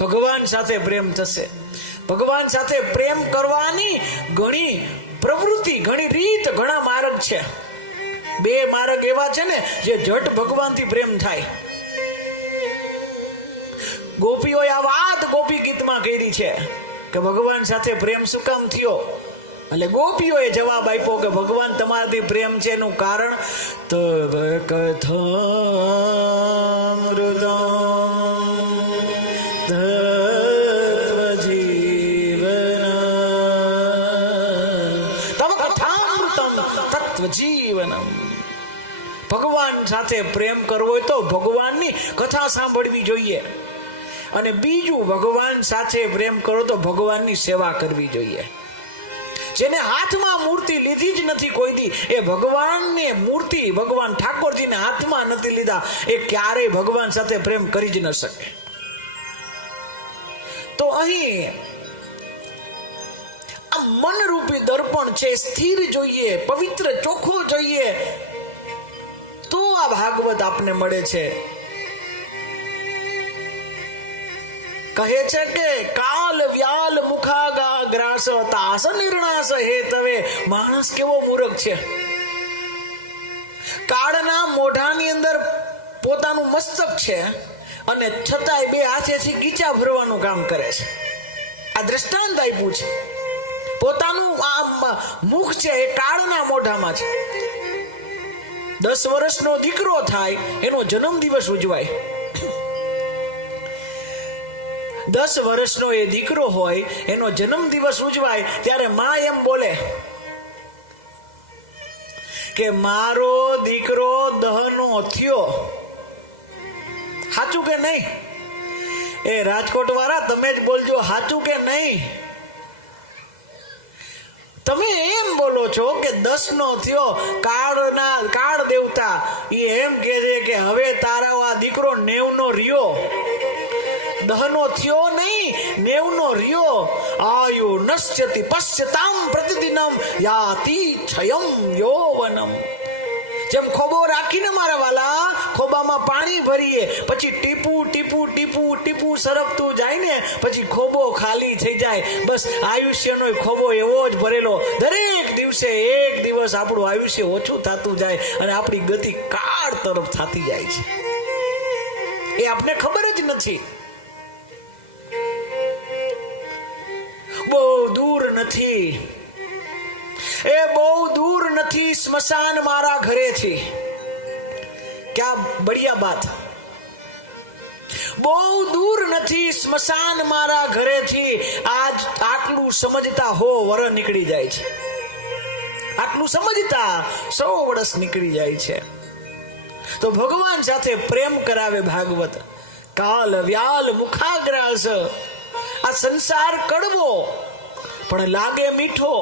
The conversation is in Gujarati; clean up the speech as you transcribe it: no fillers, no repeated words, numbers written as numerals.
ભગવાન સાથે પ્રેમ થશે. ભગવાન સાથે પ્રેમ કરવાની ઘણી પ્રવૃત્તિ, ઘણી રીત, ઘણા માર્ગ છે. બે માર્ગ એવા છે ને જે જટ ભગવાનથી પ્રેમ થાય. ગોપીઓએ આ વાત ગોપી ગીતમાં કરી છે કે ભગવાન સાથે પ્રેમ શું કામ થયો? એટલે ગોપીઓએ જવાબ આપ્યો કે ભગવાન તમારાથી પ્રેમ છે એનું કારણ તો જીવનમ. ભગવાન સાથે પ્રેમ કરવો હોય તો ભગવાનની કથા સાંભળવી જોઈએ. અને બીજું, ભગવાન સાથે પ્રેમ કરો તો ભગવાનની સેવા કરવી જોઈએ. જેને હાથમાં મૂર્તિ લીધી જ નથી કોઈ દી, એ ભગવાનની મૂર્તિ, ભગવાન ઠાકોરજીને હાથમાં નથી લીધા, એ ક્યારેય ભગવાન સાથે પ્રેમ કરી જ ન શકે. તો અહીં આ મનરૂપી દર્પણ છે, સ્થિર જોઈએ, પવિત્ર ચોખ્ખો જોઈએ, તો આ ભાગવત આપને મળે છે. કહે છે કે કાલ વ્યાલ મુખાગા ગ્રાસ તાસ નિર્ણાસ હેતવે. માણસ કેવો મૂર્ખ છે, કાળના મોઢાની અંદર પોતાનું મસ્તક છે અને છતાંય બે હાથેથી ગીચા ભરવાનું કામ કરે છે. આ દ્રષ્ટાંત આપ્યું છે. પોતાનું આ મુખ છે એ કાળના મોઢામાં છે. 10 વર્ષનો દીકરો થાય એનો જન્મ દિવસ ઉજવાય. 10 વર્ષનો એ દીકરો હોય એનો જન્મ દિવસ ઉજવાય ત્યારે માં એમ બોલે કે મારો દીકરો દહનો થયો. સાચું કે નહીં? એ રાજકોટ વાળા તમે જ બોલજો, સાચું કે નહીં? તમે એમ બોલો છો કે 10 નો થયો. કાળ દેવતા એ એમ કહે છે કે હવે તારા આ દીકરો 90 નો રહ્યો. 10 નો થયો નહીં, 90 નો રહ્યો. આયુ નશ્યતિ પશ્યતામ પ્રતિદિનમ યાતિ છયમ યૌવનમ. જેમ ખોબો રાખીને મારા વાલા ખોબામાં પાણી ભરીએ, પછી ટીપુ ટીપુ ટીપુ ટીપુ સરકતું જાય ને, પછી ખોબો ખાલી થઈ જાય. બસ આયુષ્યનો ખોબો એવો જ ભરેલો. દરેક દિવસે એક દિવસ આપણું આયુષ્ય ઓછું થતું જાય અને આપણી ગતિ કાળ તરફ થતી જાય છે. એ આપને ખબર જ નથી. બહુ દૂર નથી, એ બહુ દૂર નથી સ્મશાન મારા ઘરેથી. ક્યાં બઢિયા બાત. બહુ દૂર નથી સ્મશાન મારા ઘરેથી. આજ આટલું સમજતા હો વર નીકળી જાય છે. આટલું સમજતા 100 વર્ષ નીકળી જાય છે. તો ભગવાન સાથે પ્રેમ કરાવે ભાગવત. કાલ વ્યાલ મુખાગ્રાસ. આ સંસાર કડવો પણ લાગે મીઠો.